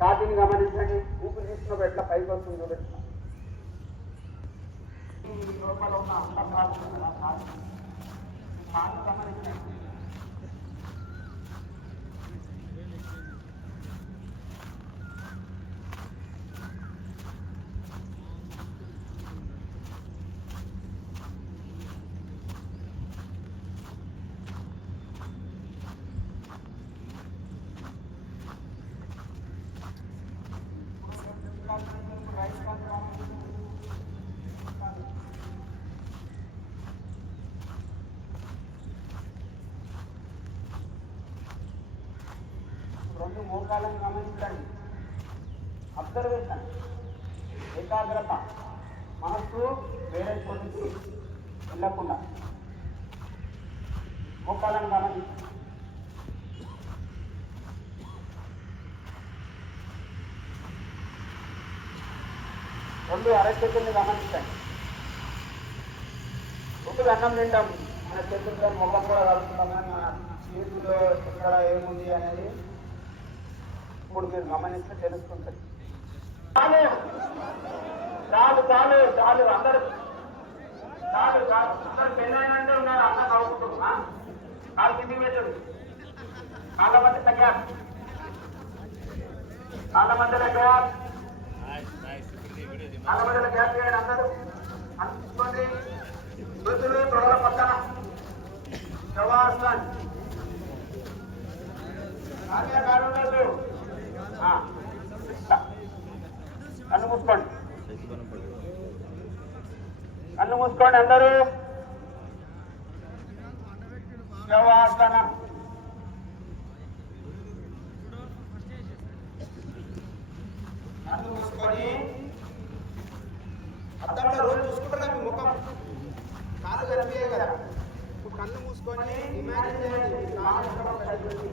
ఛాతీని గమనించండి. ఊపిరి తీసుకున్నప్పుడు ఎట్లా పైకి వస్తుంది చూడండి. లోపల ఉన్న అంతః గమనించండి. రెండు మోకాలను గమనించండి. అబ్జర్వేషన్, ఏకాగ్రత, మనస్సు వేరే చోటికి వెళ్ళకుండా మోకాలను గమనించండి. రెండు అరచేతుల్ని గమనించండి. రెండు అన్నం తింటాం, మన చేతులతో మొక్కం కూడా కలుపుకుంటాం, కానీ మన చేతుల్లో ఎక్కడ ఏముంది అనేది ఇప్పుడు మీరు గమనిస్తే తెలుసుకుంటుంది. చాలు చాలు చాలు చాలు అందరు చాలు చాలు అందరు పెళ్ళైనంటే ఉన్నారు. అందరు నవ్వుకుంటున్నా కాలు కిందికి పెట్టండి. కాళ్ళ మధ్య తగ్గారు, కాళ్ళ మధ్యలో గ్యాప్, కాళ్ళ మధ్యలో గ్యాప్ చేయండి. అందరూ అనుకోండి. మృతులు ప్రజల పక్కన శవాసన్ కాదు. కన్ను మూసుకోండి, కన్ను మూసుకోండి అందరూ. శవాసనం. కన్ను మూసుకొని అద్దంలో రోజు చూసుకుంటున్నా మీ ముఖం కాలు కనిపించాయి కదా. ఇప్పుడు కన్ను మూసుకొని ఇమాజిన్ చేయండి.